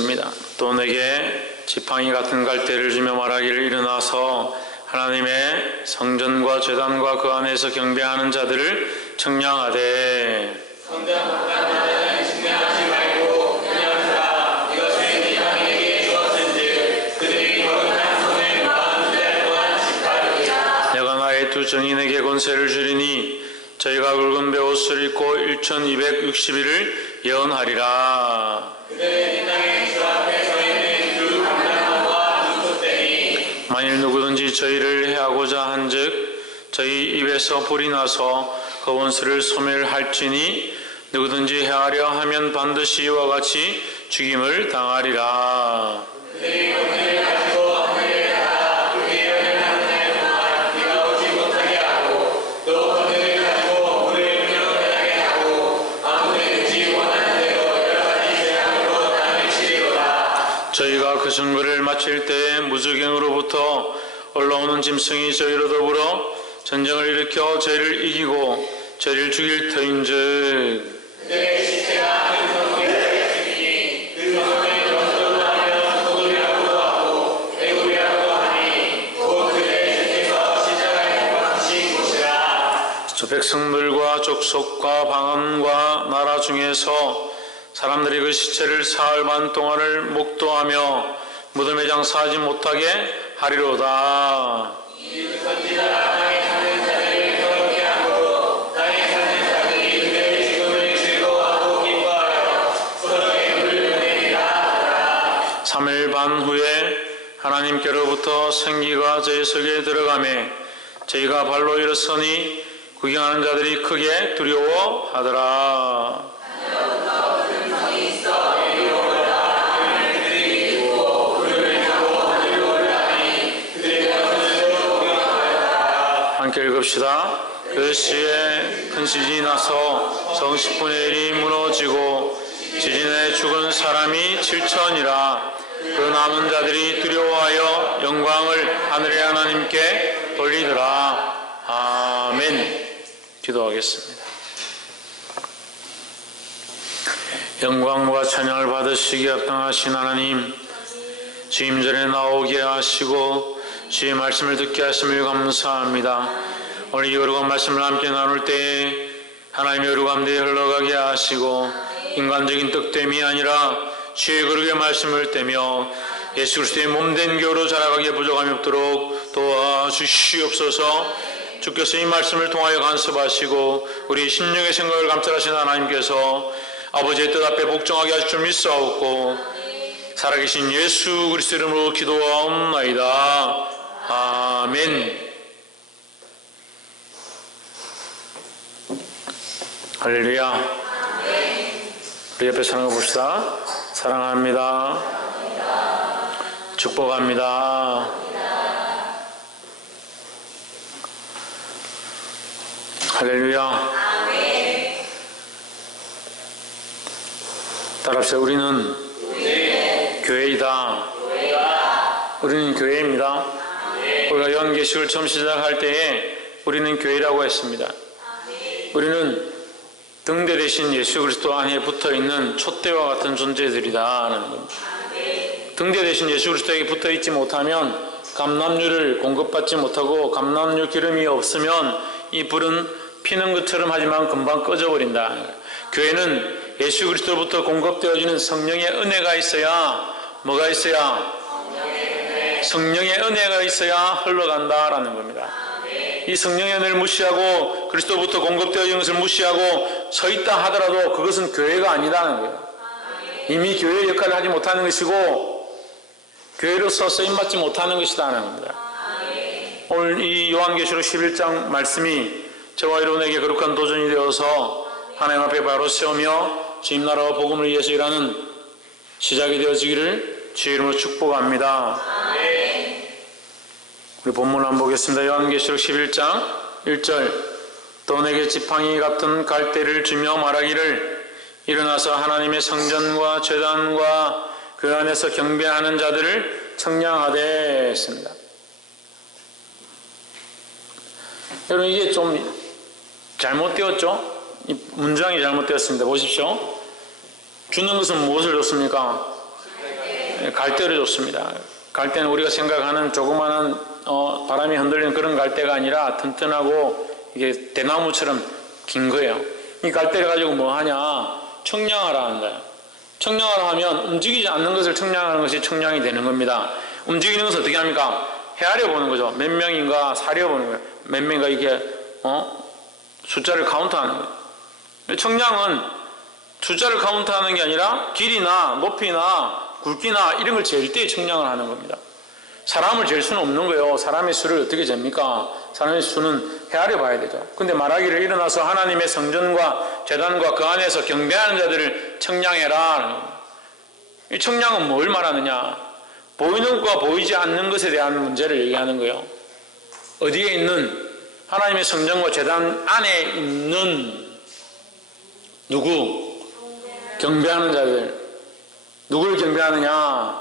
읽겠습니다. 또 내게 지팡이 같은 갈대를 주며 말하기를 일어나서 하나님의 성전과 제단과 그 안에서 경배하는 자들을 청량하되 성전 바깥 나라는 측량하지 말고 그냥하라. 이것은 이방인에게 주었은즉 그들이 거룩한 손을 40달 동안 지파르리라. 내가 나의 두 증인에게 권세를 주리니 저희가 굵은 베옷을 입고 1260일을 예언하리라. 그들은 이 땅의 주 앞에 서 있는 두 감람나무와 눈꽃대니 만일 누구든지 저희를 해하고자 한즉 저희 입에서 불이 나서 그 원수를 소멸할지니 누구든지 해하려 하면 반드시 이와 같이 죽임을 당하리라. 그들이 권세를 가지고 하늘에 닿아 그 예언을 하는 날 동안 비가 오지 못하게 하고 또 권세를 가지고 물을 흘러가게 하고 아무든지 원하는 대로 여러 가지 재앙으로 땅을 치리로다. 저희가 그 증거를 마칠 때에 무적행으로부터 올라오는 짐승이 저희로 더불어 전쟁을 일으켜 저희를 이기고 저희를 죽일 터인즉 그들의 시체가 그 성소에 죽이니 그 성소를 점토로 하며 소돔이라고도 하고 애굽이라고도 하니 곧 그들의 주께서 십자가에 못 박히신 곳이라. 저 백성들과 족속과 방언과 나라 중에서 사람들이 그 시체를 사흘 반 동안을 목도하며 무덤에 장사하지 못하게 하리로다. 이 선지자가 땅에 사는 자들을 평안케 하고 땅에 사는 자들이 그들의 죽음을 즐거워하고 기뻐하여 서로의 물을 보내리라 하더라. 3일 반 후에 하나님께로부터 생기가 저희 속에 들어가매 저희가 발로 일어서니 구경하는 자들이 크게 두려워하더라. 함께 읽읍시다. 그 시에 큰 지진이 나서 성십분의 1이 무너지고 지진에 죽은 사람이 7천이라. 그 남은 자들이 두려워하여 영광을 하늘의 하나님께 돌리더라. 아멘. 기도하겠습니다. 영광과 찬양을 받으시기 합당하신 하나님, 주임 전에 나오게 하시고 주의 말씀을 듣게 하심을 감사합니다. 오늘 이 거룩한 말씀을 함께 나눌 때에 하나님의 거룩함대에 흘러가게 하시고 인간적인 뜻됨이 아니라 주의 거룩의 말씀을 떼며 예수 그리스도의 몸된 교로 자라가기에 부족함이 없도록 도와주시옵소서. 주께서 이 말씀을 통하여 간섭하시고 우리 심령의 생각을 감찰하신 하나님께서 아버지의 뜻 앞에 복종하게 하실 줄 믿사옵고 살아계신 예수 그리스도 이름으로 기도하옵나이다. 아멘. 할렐루야. 우리 옆에 사랑을 봅시다. 사랑합니다. 축복합니다. 할렐루야. 따라합시다. 우리는 교회이다. 우리는 교회입니다. 우리가 요한계시록을 처음 시작할 때에 우리는 교회라고 했습니다. 우리는 등대 대신 예수 그리스도 안에 붙어있는 촛대와 같은 존재들이다 하는 겁니다. 등대 대신 예수 그리스도에게 붙어있지 못하면 감람유를 공급받지 못하고 감람유 기름이 없으면 이 불은 피는 것처럼 하지만 금방 꺼져버린다. 교회는 예수 그리스도로부터 공급되어지는 성령의 은혜가 있어야 뭐가 있어야? 성령의 은혜가 있어야 흘러간다라는 겁니다. 이 성령의 은혜를 무시하고 그리스도부터 공급되어지는 것을 무시하고 서 있다 하더라도 그것은 교회가 아니다는 거예요. 이미 교회의 역할을 하지 못하는 것이고 교회로서 쓰임받지 못하는 것이다는 겁니다. 오늘 이 요한계시록 11장 말씀이 저와 여러분에게 거룩한 도전이 되어서 하나님 앞에 바로 세우며 주님 나라와 복음을 위해서 일하는 시작이 되어지기를 주의 이름으로 축복합니다. 우리 본문 한번 보겠습니다. 요한계시록 11장 1절. 또 내게 지팡이 같은 갈대를 주며 말하기를 일어나서 하나님의 성전과 제단과 그 안에서 경배하는 자들을 청량하되 했습니다. 여러분 이게 좀 잘못되었죠? 이 문장이 잘못되었습니다. 보십시오. 주는 것은 무엇을 줬습니까? 갈대로 좋습니다. 갈대는 우리가 생각하는 조그마한 바람이 흔들리는 그런 갈대가 아니라 튼튼하고 이게 대나무처럼 긴 거예요. 이 갈대를 가지고 뭐 하냐? 청량하라 하는 거예요. 청량하라 하면 움직이지 않는 것을 청량하는 것이 청량이 되는 겁니다. 움직이는 것을 어떻게 합니까? 헤아려 보는 거죠. 몇 명인가 사려 보는 거예요. 몇 명인가 이게 숫자를 카운트하는 거예요. 청량은 숫자를 카운트하는 게 아니라 길이나 높이나 굵기나 이런 걸 잴 때 청량을 하는 겁니다. 사람을 잴 수는 없는 거예요. 사람의 수를 어떻게 잽니까? 사람의 수는 헤아려 봐야 되죠. 근데 말하기를 일어나서 하나님의 성전과 제단과 그 안에서 경배하는 자들을 청량해라. 이 청량은 뭘 말하느냐? 보이는 것과 보이지 않는 것에 대한 문제를 얘기하는 거예요. 어디에 있는 하나님의 성전과 제단 안에 있는 누구? 경배하는 자들. 누구를 경배하느냐?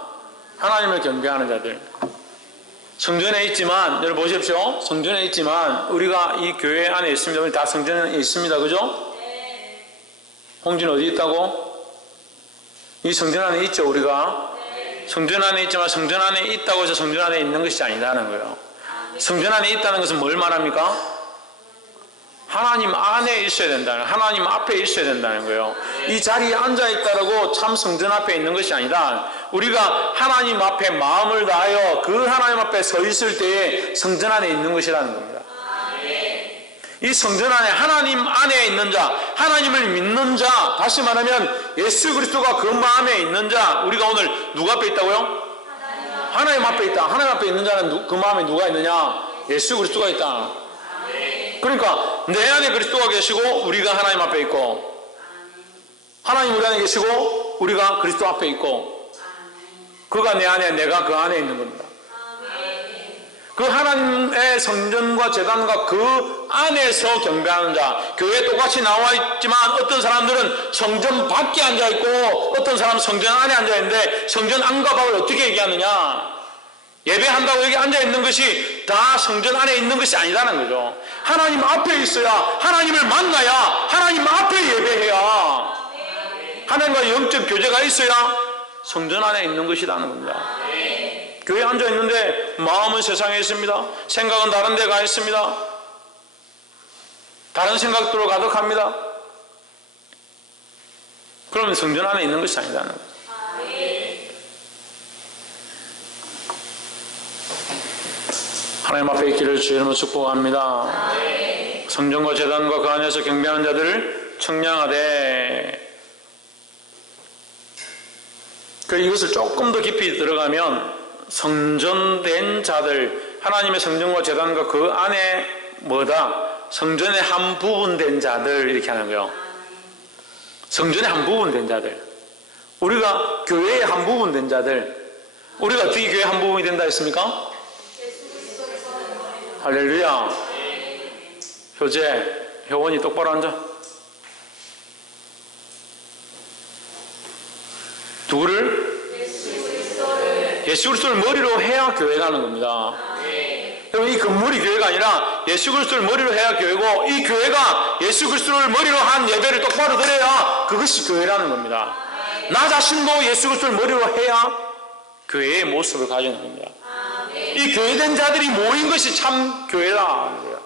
하나님을 경배하는 자들. 성전에 있지만, 여러분 보십시오. 성전에 있지만 우리가 이 교회 안에 있습니다. 우리 다 성전에 있습니다. 그죠? 네. 홍진 어디 있다고? 이 성전 안에 있죠, 우리가? 네. 성전 안에 있지만 성전 안에 있다고 해서 성전 안에 있는 것이 아니다는 거예요. 성전 안에 있다는 것은 뭘 말합니까? 하나님 안에 있어야 된다는, 하나님 앞에 있어야 된다는 거예요. 이 자리에 앉아있다라고 참 성전 앞에 있는 것이 아니다. 우리가 하나님 앞에 마음을 다하여 그 하나님 앞에 서 있을 때에 성전 안에 있는 것이라는 겁니다. 이 성전 안에 하나님 안에 있는 자, 하나님을 믿는 자, 다시 말하면 예수 그리스도가 그 마음에 있는 자, 우리가 오늘 누구 앞에 있다고요? 하나님 앞에 있다. 하나님 앞에 있는 자는 그 마음에 누가 있느냐? 예수 그리스도가 있다. 그러니까 내 안에 그리스도가 계시고 우리가 하나님 앞에 있고, 하나님 우리 안에 계시고 우리가 그리스도 앞에 있고, 그가 내 안에 내가 그 안에 있는 겁니다. 그 하나님의 성전과 제단과 그 안에서 경배하는 자, 교회에 똑같이 나와 있지만 어떤 사람들은 성전 밖에 앉아 있고 어떤 사람은 성전 안에 앉아 있는데, 성전 안과 밖을 어떻게 얘기하느냐? 예배한다고 여기 앉아 있는 것이 다 성전 안에 있는 것이 아니라는 거죠. 하나님 앞에 있어야, 하나님을 만나야, 하나님 앞에 예배해야, 하나님과 영적 교제가 있어야 성전 안에 있는 것이라는 겁니다. 교회에 앉아 있는데 마음은 세상에 있습니다. 생각은 다른 데 가 있습니다. 다른 생각들로 가득합니다. 그러면 성전 안에 있는 것이 아니라는 거죠. 하나님 앞에 있기를 주의 이름으로 축복합니다. 성전과 제단과 그 안에서 경배하는 자들을 청량하되. 이것을 조금 더 깊이 들어가면 성전된 자들, 하나님의 성전과 제단과 그 안에 뭐다? 성전의 한 부분 된 자들, 이렇게 하는 거예요. 성전의 한 부분 된 자들, 우리가 교회의 한 부분 된 자들. 우리가 어떻게 교회의 한 부분이 된다 했습니까? 할렐루야. 효재, 효원이 똑바로 앉아. 누구를? 예수 그리스도를 머리로 해야 교회라는 겁니다. 여러분, 이 건물이 교회가 아니라 예수 그리스도를 머리로 해야 교회고, 이 교회가 예수 그리스도를 머리로 한 예배를 똑바로 드려야 그것이 교회라는 겁니다. 나 자신도 예수 그리스도를 머리로 해야 교회의 모습을 가지는 겁니다. 이 교회된 자들이 모인 것이 참 교회라는 거예요.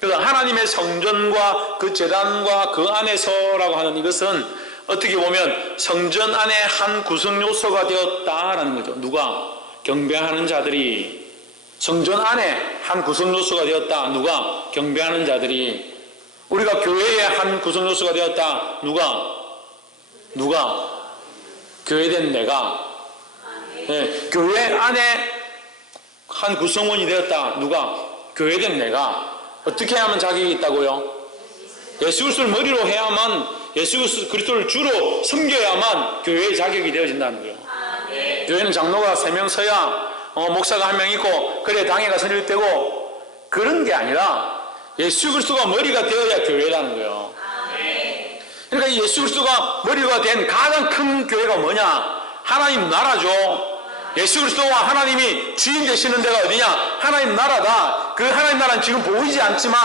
그래서 하나님의 성전과 그 제단과 그 안에서라고 하는 이것은 어떻게 보면 성전 안에 한 구성 요소가 되었다라는 거죠. 누가? 경배하는 자들이. 성전 안에 한 구성 요소가 되었다. 누가? 경배하는 자들이. 우리가 교회의 한 구성 요소가 되었다. 누가? 교회된 내가. 네, 교회 안에 한 구성원이 되었다. 누가? 교회된 내가. 어떻게 하면 자격이 있다고요? 예수 그리스도를 머리로 해야만, 예수 그리스도를 주로 섬겨야만 교회의 자격이 되어진다는 거예요. 교회는 장로가 3명 서야 목사가 1명 있고, 그래 당회가 설립되고, 그런 게 아니라 예수 그리스도가 머리가 되어야 교회라는 거예요. 그러니까 이 예수 그리스도가 머리가 된 가장 큰 교회가 뭐냐? 하나님 나라죠. 예수 그리스도와 하나님이 주인 되시는 데가 어디냐? 하나님 나라다. 그 하나님 나라는 지금 보이지 않지만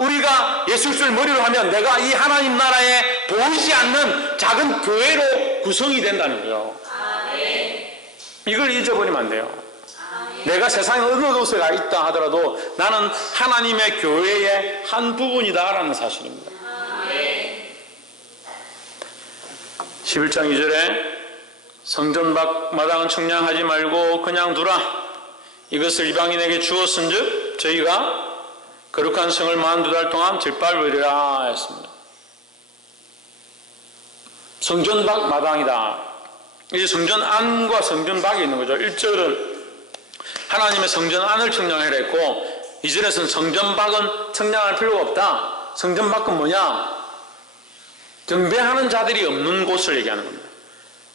우리가 예수 그리스도를 머리로 하면 내가 이 하나님 나라에 보이지 않는 작은 교회로 구성이 된다는 거예요. 이걸 잊어버리면 안 돼요. 내가 세상에 어느 곳에 가 있다 하더라도 나는 하나님의 교회의 한 부분이다라는 사실입니다. 11장 2절에 성전 밖 마당은 청량하지 말고 그냥 두라. 이것을 이방인에게 주었은즉 저희가 거룩한 성을 42달 동안 짓밟으리라 했습니다. 성전 밖 마당이다. 이제 성전 안과 성전 밖에 있는 거죠. 1절은 하나님의 성전 안을 청량하라 했고 2절에서는 성전 밖은 청량할 필요가 없다. 성전 밖은 뭐냐? 경배하는 자들이 없는 곳을 얘기하는 겁니다.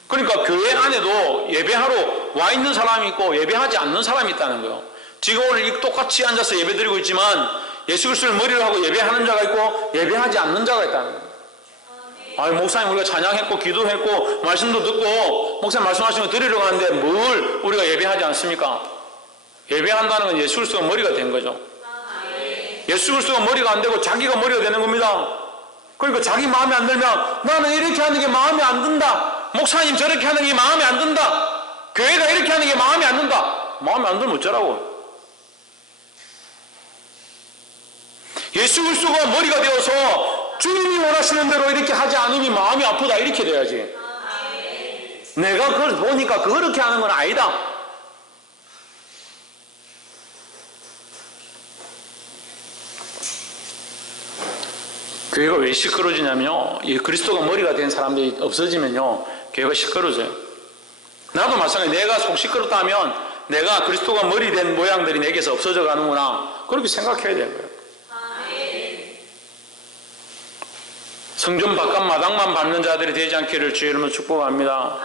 그러니까 교회 안에도 예배하러 와 있는 사람이 있고 예배하지 않는 사람이 있다는 거예요. 지금 오늘 똑같이 앉아서 예배 드리고 있지만 예수 그리스도를 머리로 하고 예배하는 자가 있고 예배하지 않는 자가 있다는 거예요. 아유, 목사님 우리가 찬양했고 기도했고 말씀도 듣고 목사님 말씀하신 거 드리려고 하는데 뭘 우리가 예배하지 않습니까? 예배한다는 건 예수 그리스도가 머리가 된 거죠. 예수 그리스도가 머리가 안 되고 자기가 머리가 되는 겁니다. 그러니까 자기 마음에 안 들면 나는 이렇게 하는 게 마음에 안 든다. 목사님 저렇게 하는 게 마음에 안 든다. 교회가 이렇게 하는 게 마음에 안 든다. 마음에 안 들면 어쩌라고. 예수 그리스도가 머리가 되어서 주님이 원하시는 대로 이렇게 하지 않으니 마음이 아프다 이렇게 돼야지. 내가 그걸 보니까 그렇게 하는 건 아니다. 교회가 왜 시끄러지냐면요, 이 그리스도가 머리가 된 사람들이 없어지면요 교회가 시끄러져요. 나도 마찬가지. 내가 속 시끄럽다 하면 내가 그리스도가 머리 된 모양들이 내게서 없어져 가는구나 그렇게 생각해야 되는 거예요. 성전 바깥 마당만 밟는 자들이 되지 않기를 주의 이름으로 축복합니다.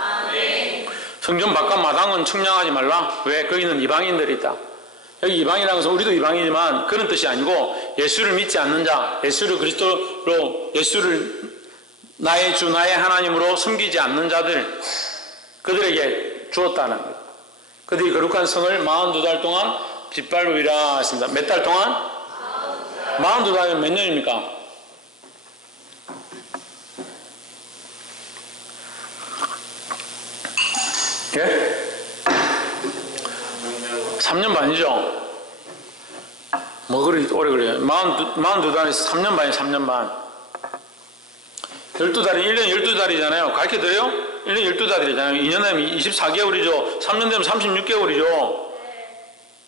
성전 바깥 마당은 청량하지 말라. 왜? 거기는 이방인들이 있다. 여기 이방이라는 것은 우리도 이방이지만 그런 뜻이 아니고 예수를 믿지 않는 자, 예수를 그리스도로, 예수를 나의 주, 나의 하나님으로 섬기지 않는 자들, 그들에게 주었다는 거예요. 그들이 거룩한 성을 42달 동안 짓밟으리라 했습니다. 몇 달 동안? 42달이면 몇 년입니까? 예? 3년 반이죠? 뭐 그리 오래 걸려요? 42달에서 3년 반이에요. 3년 반. 12달이 1년 12달이잖아요. 가르쳐 드려요? 1년 12달이잖아요. 2년 되면 24개월이죠. 3년 되면 36개월이죠.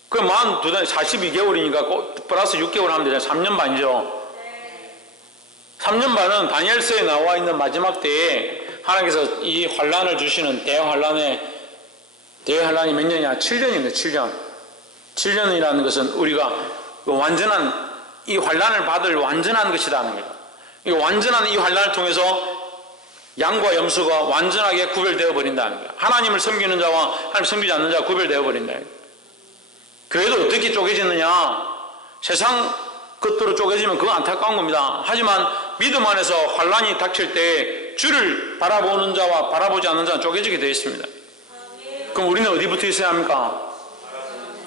그럼 42달이 42개월이니까 플러스 6개월 하면 되잖아요. 3년 반이죠. 3년 반은 다니엘서에 나와 있는 마지막 때에 하나님께서 이 환란을 주시는 대환란이 몇 년이야? 7년입니다. 7년. 7년이라는 것은 우리가 완전한 이 환란을 받을 완전한 것이라는 거예요. 이 완전한 이 환란을 통해서 양과 염소가 완전하게 구별되어 버린다는 거예요. 하나님을 섬기는 자와 하나님 섬기지 않는 자가 구별되어 버린다. 교회도 어떻게 쪼개지느냐? 세상 것으로 쪼개지면 그건 안타까운 겁니다. 하지만 믿음 안에서 환란이 닥칠 때 주를 바라보는 자와 바라보지 않는 자는 쪼개지게 되어 있습니다. 그럼 우리는 어디 붙어 있어야 합니까?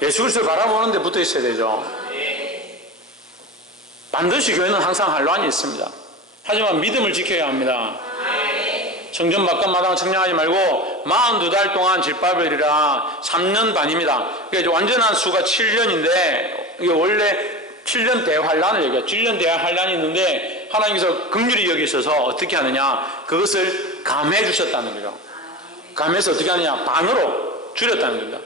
예수 그리스도를 바라보는 데 붙어 있어야 되죠. 반드시 교회는 항상 환란이 있습니다. 하지만 믿음을 지켜야 합니다. 성전 바깥 마당을 청량하지 말고 42달 동안 짓밟으리라. 3년 반입니다. 그러니까 완전한 수가 7년인데 이게 원래 7년 대환란을 얘기해요. 7년 대환란이 있는데 하나님께서 긍휼히 여기셔서 어떻게 하느냐? 그것을 감해 주셨다는 거죠. 감해서 어떻게 하느냐? 반으로 줄였다는 겁니다.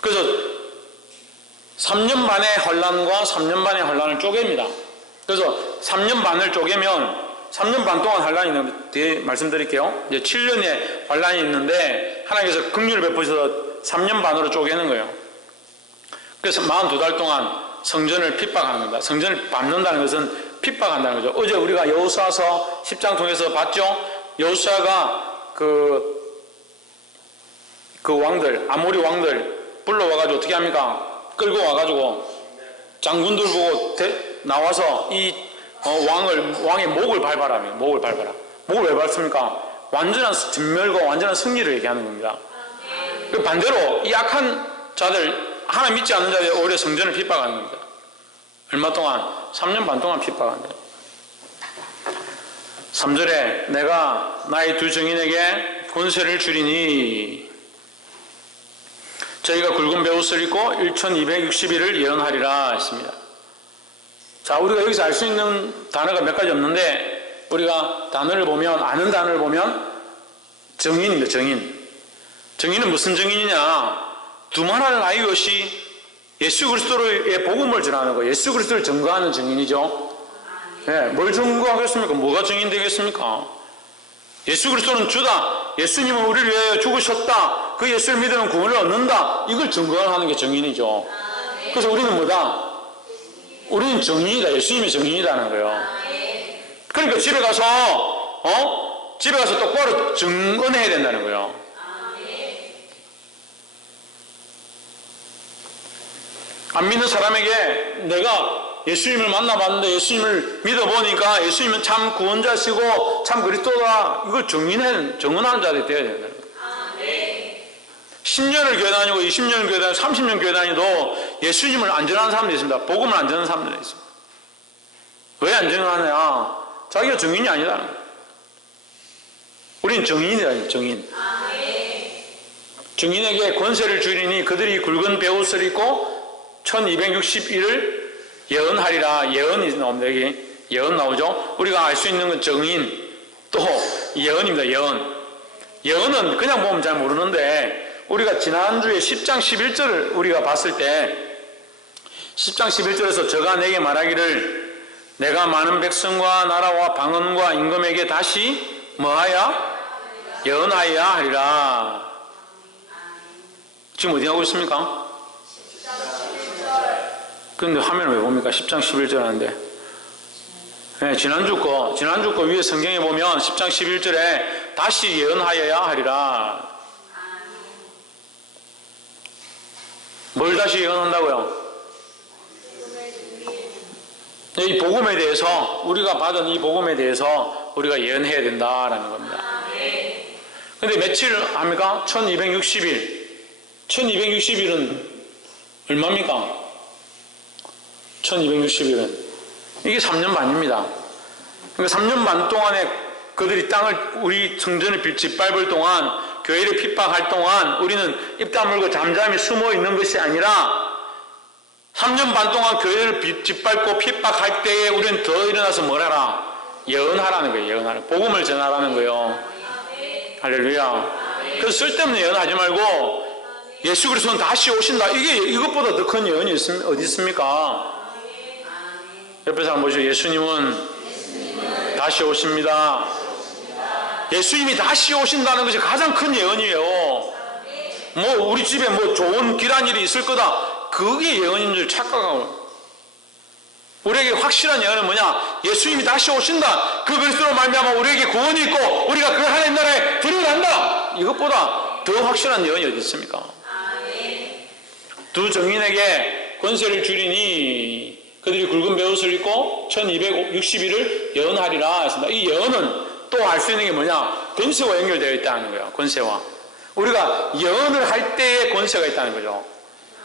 그래서 3년 반의 환란과 3년 반의 환란을 쪼갭니다. 그래서 3년 반을 쪼개면 3년 반 동안 환란이 있는데 뒤에 말씀드릴게요. 이제 7년의 환란이 있는데 하나님께서 긍휼을 베푸셔서 3년 반으로 쪼개는 거예요. 그래서 42달 동안 성전을 핍박하는 겁니다. 성전을 밟는다는 것은 핍박한다는 거죠. 어제 우리가 여호수아서 10장 통해서 봤죠. 여호수아가 그 왕들, 아모리 왕들 불러와가지고 어떻게 합니까? 끌고 와가지고 장군들 보고 나와서 이 왕의 목을 밟아라. 목을 밟아라. 목을 왜 밟습니까? 완전한 진멸과 완전한 승리를 얘기하는 겁니다. 반대로 이 악한 자들, 하나님 믿지 않는 자들이 오히려 성전을 핍박하는 겁니다. 얼마 동안? 3년 반 동안 핍박한다. 3절에 내가 나의 두 증인에게 권세를 주리니 저희가 굵은 베옷을 입고 1260일을 예언하리라 했습니다. 자, 우리가 여기서 알 수 있는 단어가 몇 가지 없는데, 우리가 단어를 보면, 아는 단어를 보면 정인입니다. 정인. 정인은 무슨 정인이냐? 두말할 나위 없이 예수 그리스도의 복음을 전하는 거, 예수 그리스도를 증거하는 정인이죠. 네, 뭘 증거하겠습니까? 뭐가 정인 되겠습니까? 예수 그리스도는 주다. 예수님은 우리를 위하여 죽으셨다. 그 예수를 믿으면 구원을 얻는다. 이걸 증거하는 게 정인이죠. 그래서 우리는 뭐다? 우리는 정인이다. 예수님이 정인이라는 거예요. 그러니까 집에 가서 똑바로 증언해야 된다는 거예요. 안 믿는 사람에게 내가 예수님을 만나봤는데 예수님을 믿어보니까 예수님은 참 구원자시고 참 그리스도다. 이걸 증언하는 자들이 되어야 된다는 거예요. 10년을 교회 다니고 20년을 교회 다니고 30년 교회 다니도 예수님을 안 전하는 사람들이 있습니다. 복음을 안 전하는 사람들이 있습니다. 왜 안 전하느냐? 자기가 증인이 아니다는 거예요. 우린 정인이다. 정인. 정인에게 권세를 주리니 그들이 굵은 베옷을 입고 1260일을 예언하리라. 예언이 나옵니다. 여기 예언 나오죠. 우리가 알 수 있는 건 정인, 또 예언입니다. 예언. 예언은 그냥 보면 잘 모르는데, 우리가 지난주에 10장 11절을 우리가 봤을 때 10장 11절에서 저가 내게 말하기를 내가 많은 백성과 나라와 방언과 임금에게 다시 뭐하여? 예언하여야 하리라. 지금 어디 하고 있습니까? 그런데 화면을 왜 봅니까? 10장 11절 하는데. 네, 지난주 거 위에 성경에 보면 10장 11절에 다시 예언하여야 하리라. 뭘 다시 예언한다고요? 이 복음에 대해서, 우리가 받은 이 복음에 대해서 우리가 예언해야 된다라는 겁니다. 근데 며칠 합니까? 1260일. 1260일은 얼마입니까? 1260일은 이게 3년 반입니다. 그러니까 3년 반 동안에 그들이 땅을, 우리 성전을 짓밟을 동안, 교회를 핍박할 동안 우리는 입 다물고 잠잠히 숨어 있는 것이 아니라 3년 반 동안 교회를 짓밟고 핍박할 때에 우리는 더 일어나서 뭘 하라? 예언하라는 거예요. 예언하라. 복음을 전하라는 거예요. 할렐루야. 그래서 쓸데없는 예언하지 말고 예수 그리스도는 다시 오신다. 이것보다 더 큰 예언이 어디 있습니까? 옆에 사람 보시죠. 예수님은 다시 오십니다. 예수님이 다시 오신다는 것이 가장 큰 예언이에요. 뭐 우리 집에 뭐 좋은 길한 일이 있을 거다. 그게 예언인 줄 착각하고. 우리에게 확실한 예언은 뭐냐? 예수님이 다시 오신다. 그 그리스도로 말미암아 우리에게 구원이 있고 우리가 그 하나님 나라에 들어간다. 이것보다 더 확실한 예언이 어디 있습니까? 두 정인에게 권세를 주리니 그들이 굵은 베옷을 입고 1260일을 예언하리라 했습니다. 이 예언은 또 알 수 있는 게 뭐냐? 권세와 연결되어 있다는 거예요. 권세와. 우리가 예언을 할 때에 권세가 있다는 거죠.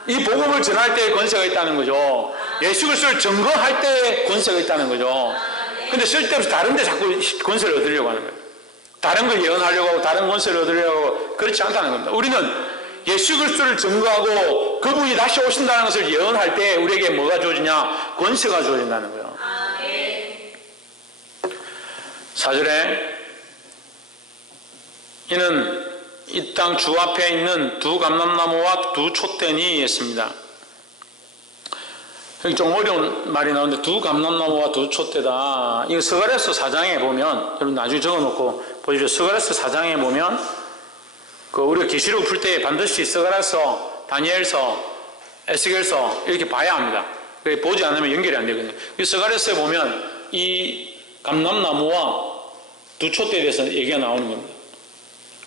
이 복음을 전할 때에 권세가 있다는 거죠. 예수 그리스도를 증거할 때에 권세가 있다는 거죠. 근데 쓸데없이 다른 데 자꾸 권세를 얻으려고 하는 거예요. 다른 걸 예언하려고 하고 다른 권세를 얻으려고 하고 그렇지 않다는 겁니다. 우리는 예수 그리스도를 증거하고 그분이 다시 오신다는 것을 예언할 때 우리에게 뭐가 주어지냐? 권세가 주어진다는 거예요. 4절에 이는 이 땅 주 앞에 있는 두 감람나무와 두 촛대니 했습니다. 여기 좀 어려운 말이 나오는데 두 감람나무와 두 촛대다. 이거 스가랴서 4장에 보면, 여러분 나중에 적어놓고 보십시오. 스가랴서 4장에 보면 그 우리가 계시록 풀 때 반드시 스가랴서, 다니엘서, 에스겔서 이렇게 봐야 합니다. 보지 않으면 연결이 안 되거든요. 이 스가랴서에 보면 이 감람나무와 두 촛대에 대해서 얘기가 나오는 겁니다.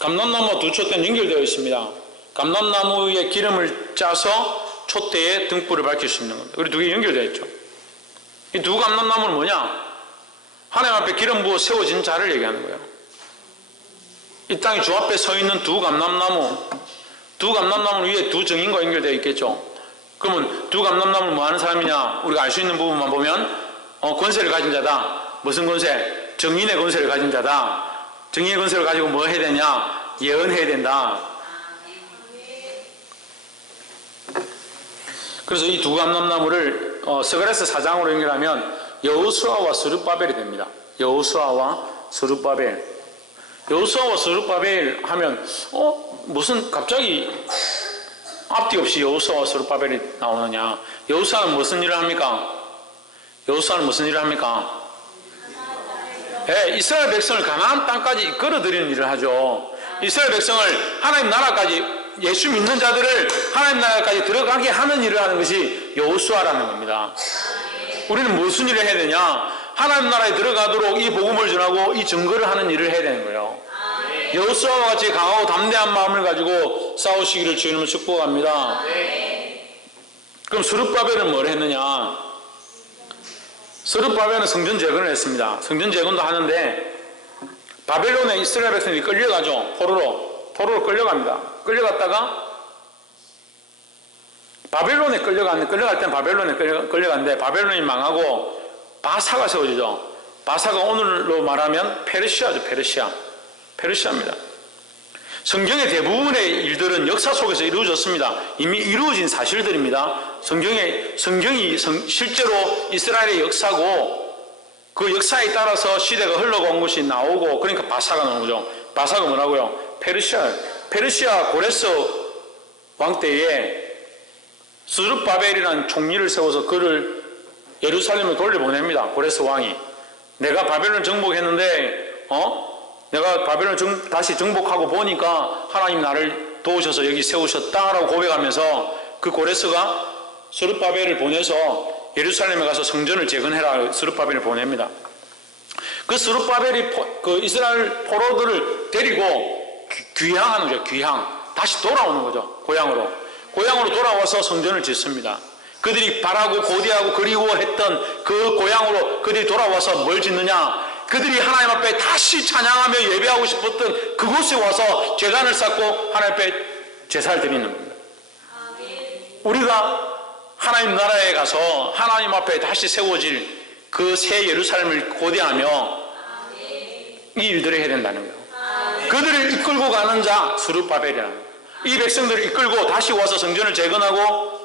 감람나무와 두 촛대는 연결되어 있습니다. 감람나무에 기름을 짜서 촛대에 등불을 밝힐 수 있는 겁니다. 그리고 두 개 연결되어 있죠. 이 두 감람나무는 뭐냐? 하나님 앞에 기름 부어 세워진 자를 얘기하는 거예요. 이 땅에 주 앞에 서 있는 두 감람나무, 두 감람나무 위에 두 정인과 연결되어 있겠죠. 그러면 두 감람나무는 뭐 하는 사람이냐? 우리가 알 수 있는 부분만 보면 권세를 가진 자다. 무슨 권세? 정인의 권세를 가진 자다. 정인의 권세를 가지고 뭐 해야 되냐? 예언해야 된다. 그래서 이 두 감람나무를 스가랴서 4장으로 연결하면 여호수아와 스룹바벨이 됩니다. 여호수아와 스룹바벨. 여호수아와 스룹바벨 하면 무슨 갑자기 앞뒤 없이 여호수아와 스룹바벨이 나오느냐. 여호수아는 무슨 일을 합니까? 여호수아는 무슨 일을 합니까? 네, 이스라엘 백성을 가나안 땅까지 이끌어들이는 일을 하죠. 이스라엘 백성을 하나님 나라까지, 예수 믿는 자들을 하나님 나라까지 들어가게 하는 일을 하는 것이 여호수아라는 겁니다. 우리는 무슨 일을 해야 되냐? 하나님 나라에 들어가도록 이 복음을 전하고 이 증거를 하는 일을 해야 되는 거예요. 여호수아와 같이 강하고 담대한 마음을 가지고 싸우시기를 주님을 축복합니다. 그럼 스룹바벨은 뭘 했느냐? 스룹바벨은 성전 재건을 했습니다. 성전 재건도 하는데 바벨론에 이스라엘 백성들이 끌려가죠. 포로로 끌려갑니다. 끌려갔다가 바벨론에 끌려갈 땐 바벨론에 끌려갔는데 바벨론이 망하고 바사가 세워지죠. 바사가 오늘로 말하면 페르시아죠. 페르시아입니다. 성경의 대부분의 일들은 역사 속에서 이루어졌습니다. 이미 이루어진 사실들입니다. 성경이 실제로 이스라엘의 역사고 그 역사에 따라서 시대가 흘러간 것이 나오고, 그러니까 바사가 나오는 거죠. 바사가 뭐라고요? 페르시아 고레스 왕 때에 스룹바벨이라는 총리를 세워서 그를 예루살렘을 돌려보냅니다. 고레스 왕이. 내가 바벨론 정복했는데 내가 바벨론 다시 정복하고 보니까 하나님 나를 도우셔서 여기 세우셨다라고 고백하면서 그 고레스가 스룹바벨을 보내서 예루살렘에 가서 성전을 재건해라. 스룹바벨을 보냅니다. 그 스룹바벨이 그 이스라엘 포로들을 데리고 귀향하는 거죠. 귀향. 다시 돌아오는 거죠. 고향으로 돌아와서 성전을 짓습니다. 그들이 바라고 고대하고 그리워했던 그 고향으로 그들이 돌아와서 뭘 짓느냐? 그들이 하나님 앞에 다시 찬양하며 예배하고 싶었던 그곳에 와서 제단을 쌓고 하나님 앞에 제사를 드리는 겁니다. 우리가 하나님 나라에 가서 하나님 앞에 다시 세워질 그 새 예루살렘을 고대하며 이 일들을 해야 된다는 거예요. 그들을 이끌고 가는 자 스룹바벨이라는 거예요. 이 백성들을 이끌고 다시 와서 성전을 재건하고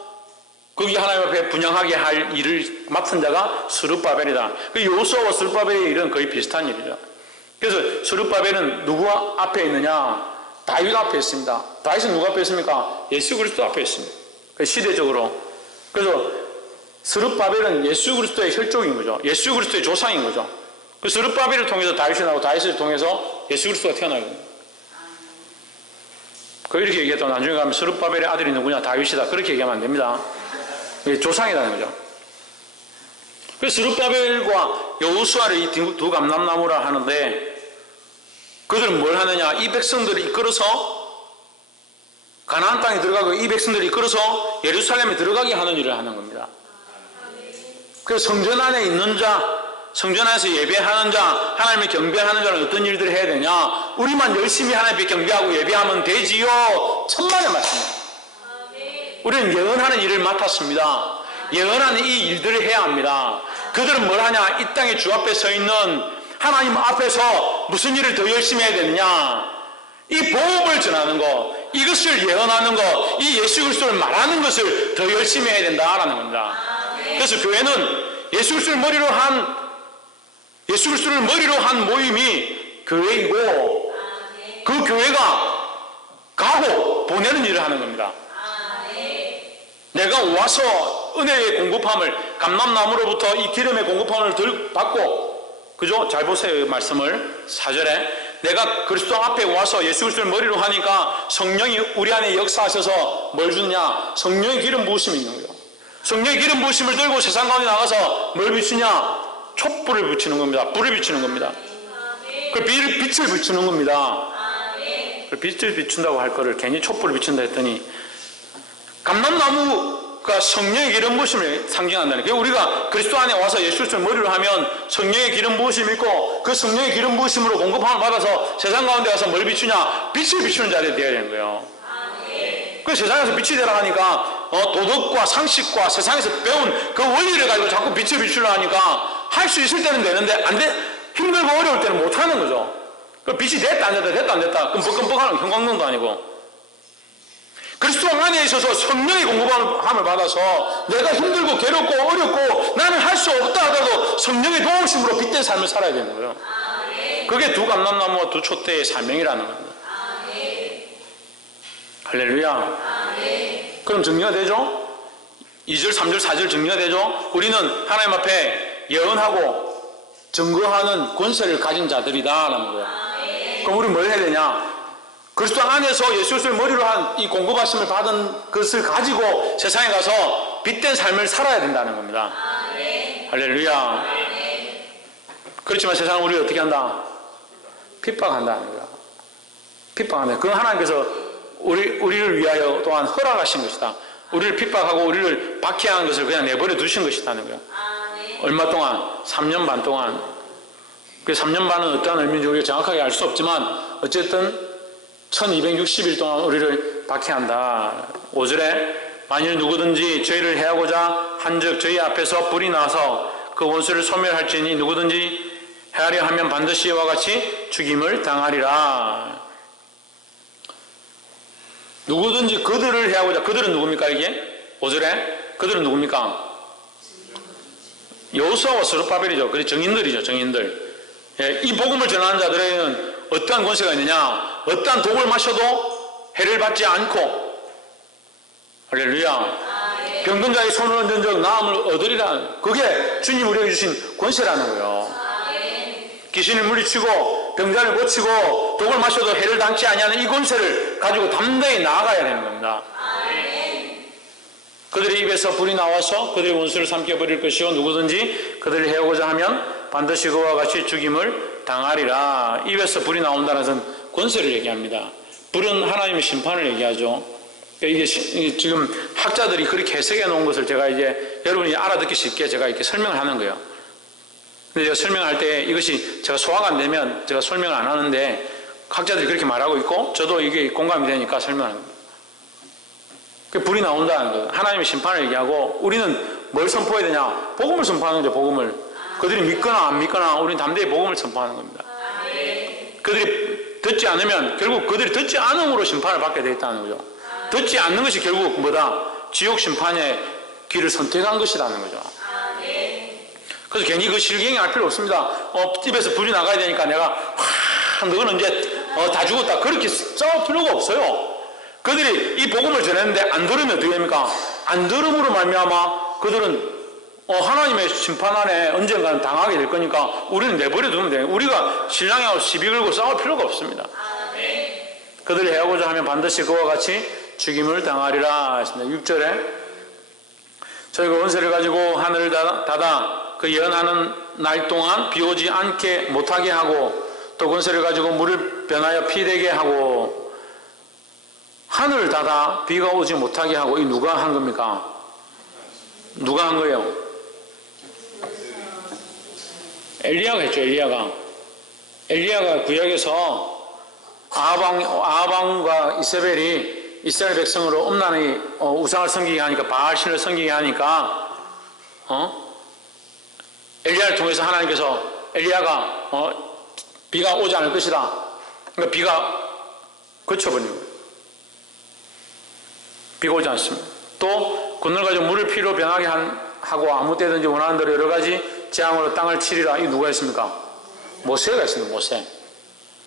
거기 하나님 앞에 분향하게 할 일을 맡은 자가 스룹바벨이다. 그 여호수아와 스룹바벨의 일은 거의 비슷한 일이죠. 그래서 스룹바벨은 누구 앞에 있느냐? 다윗 앞에 있습니다. 다윗은 누구 앞에 있습니까? 예수 그리스도 앞에 있습니다. 시대적으로. 그래서 스룹바벨은 예수 그리스도의 혈족인 거죠. 예수 그리스도의 조상인 거죠. 그 스룹바벨을 통해서 다윗이 나오고 다윗을 통해서 예수 그리스도가 태어나거든요. 이렇게 얘기했다가 나중에 가면 스룹바벨의 아들이 누구냐? 다윗이다. 그렇게 얘기하면 안 됩니다. 조상이라는 거죠. 그래서 스룹바벨과 여호수아를 이 두 감람나무라 하는데 그들은 뭘 하느냐? 이 백성들을 이끌어서 가나안 땅에 들어가고 이 백성들을 이끌어서 예루살렘에 들어가게 하는 일을 하는 겁니다. 그래서 성전 안에 있는 자, 성전 안에서 예배하는 자, 하나님을 경배하는 자는 어떤 일들을 해야 되냐? 우리만 열심히 하나님께 경배하고 예배하면 되지요. 천만의 말씀입니다. 우리는 예언하는 일을 맡았습니다. 예언하는 이 일들을 해야 합니다. 그들은 뭘 하냐? 이 땅에 주 앞에 서 있는 하나님 앞에서 무슨 일을 더 열심히 해야 되느냐? 이 복음을 전하는 것, 이것을 예언하는 것, 이 예수 그리스도를 말하는 것을 더 열심히 해야 된다라는 겁니다. 그래서 교회는 예수 그리스도를 머리로 한 모임이 교회이고 그 교회가 가고 보내는 일을 하는 겁니다. 내가 와서 은혜의 공급함을 감람나무로부터 이 기름의 공급함을 받고, 그죠? 잘 보세요. 말씀을 4절에 내가 그리스도 앞에 와서 예수 그리스도를 머리로 하니까 성령이 우리 안에 역사하셔서 뭘 주느냐? 성령의 기름 부으심이 있는 거예요. 성령의 기름 부으심을 들고 세상 가운데 나가서 뭘 비추냐? 촛불을 비추는 겁니다. 불을 비추는 겁니다. 그 빛을 비추는 겁니다. 그 빛을 비춘다고 할 거를 괜히 촛불을 비춘다 했더니 감람나무가 성령의 기름 부으심을 상징한다는 거예요. 우리가 그리스도 안에 와서 예수 그리스도를 머리로 하면 성령의 기름 부으심이 있고 그 성령의 기름 부으심으로 공급함을 받아서 세상 가운데 가서 뭘 비추냐? 빛을 비추는 자리에 되어야 되는 거예요. 그 세상에서 빛이 되라 하니까 도덕과 상식과 세상에서 배운 그 원리를 가지고 자꾸 빛을 비추려 하니까 할 수 있을 때는 되는데 안 돼, 힘들고 어려울 때는 못 하는 거죠. 그 빛이 됐다 안 됐다 끔뻑끔뻑하는 거 형광등도 아니고. 그리스도 안에 있어서 성령의 공급함을 받아서 내가 힘들고 괴롭고 어렵고 나는 할 수 없다 하더라도 성령의 도우심으로 빗댄 삶을 살아야 되는 거예요. 그게 두 감람나무와 두 촛대의 사명이라는 겁니다. 할렐루야. 그럼 정리가 되죠? 2절, 3절, 4절 정리가 되죠? 우리는 하나님 앞에 예언하고 증거하는 권세를 가진 자들이다 라는 거예요. 그럼 우리는 뭘 해야 되냐? 그리스도 안에서 예수 그리스도를 머리로 한 이 공급하심을 받은 것을 가지고 세상에 가서 빗댄 삶을 살아야 된다는 겁니다. 할렐루야. 그렇지만 세상은 우리를 어떻게 한다? 핍박한다는 거야. 핍박한다. 그건 하나님께서 우리를 위하여 또한 허락하신 것이다. 우리를 핍박하고 우리를 박해하는 것을 그냥 내버려 두신 것이라는 거야. 얼마 동안? 3년 반 동안. 그 3년 반은 어떠한 의미인지 우리가 정확하게 알 수 없지만 어쨌든 1260일 동안 우리를 박해한다. 5절에 만일 누구든지 죄를 해하고자 한즉 저희 앞에서 불이 나서 그 원수를 소멸할지니 누구든지 헤아려 하면 반드시 이와 같이 죽임을 당하리라. 누구든지 그들을 해하고자, 그들은 누굽니까 이게? 5절에 그들은 누굽니까? 여호수아와 스룹바벨이죠. 그래 정인들이죠. 정인들. 예, 이 복음을 전하는 자들에게는 어떠한 권세가 있느냐? 어떠한 독을 마셔도 해를 받지 않고, 할렐루야. 병든자의 손을 얹은 적 나음을 얻으리라. 그게 주님 우리에게 주신 권세라는 거예요. 귀신을 물리치고 병자를 고치고 독을 마셔도 해를 당치 아니하는 이 권세를 가지고 담대히 나아가야 되는 겁니다. 그들의 입에서 불이 나와서 그들의 원수를 삼켜버릴 것이요 누구든지 그들을 해오고자 하면 반드시 그와 같이 죽임을 당하리라. 입에서 불이 나온다는 것은 권세를 얘기합니다. 불은 하나님의 심판을 얘기하죠. 이게 지금 학자들이 그렇게 해석해 놓은 것을 제가 이제 여러분이 알아듣기 쉽게 제가 이렇게 설명을 하는 거예요. 근데 제가 설명할 때 이것이 제가 소화가 안 되면 제가 설명을 안 하는데 학자들이 그렇게 말하고 있고 저도 이게 공감이 되니까 설명하는 거예요. 불이 나온다는 거예요. 하나님의 심판을 얘기하고 우리는 뭘 선포해야 되냐? 복음을 선포하는 거죠. 복음을. 그들이 믿거나 안 믿거나 우리는 담대히 복음을 선포하는 겁니다. 그들이 듣지 않으면 결국 그들이 듣지 않음으로 심판을 받게 되어 있다는 거죠. 듣지 않는 것이 결국 뭐다? 지옥 심판의 길을 선택한 것이라는 거죠. 그래서 괜히 그 실갱이 할 필요 없습니다. 집에서 불이 나가야 되니까 내가 너는 이제 다 죽었다 그렇게 싸울 필요가 없어요. 그들이 이 복음을 전했는데 안 들으면 어떻게 됩니까? 안 들음으로 말미암아 그들은 하나님의 심판 안에 언젠가는 당하게 될 거니까 우리는 내버려 두면 돼요. 우리가 신랑하고 시비 걸고 싸울 필요가 없습니다. 그들을 해하고자 하면 반드시 그와 같이 죽임을 당하리라 했습니다. 6절에 저희가 원세를 가지고 하늘을 닫아 그 예언하는 날 동안 비 오지 않게 못하게 하고 또 권세를 가지고 물을 변하여 피 되게 하고 하늘을 닫아 비가 오지 못하게 하고 이 누가 한 겁니까? 누가 한 거예요? 엘리야가 했죠. 엘리야가 구약에서 아합왕과 이세벨이 이스라엘 백성으로 엄란히 우상을 섬기게 하니까 바알신을 섬기게 하니까 엘리야를 통해서 하나님께서 엘리야가 비가 오지 않을 것이다. 그러니까 비가 그쳐버린 거예요. 비가 오지 않습니다. 또 군을 가지고 물을 피로 변하게 하고 아무 때든지 원하는 대로 여러 가지 재앙으로 땅을 치리라. 이 누가 했습니까? 모세가 했습니다. 모세.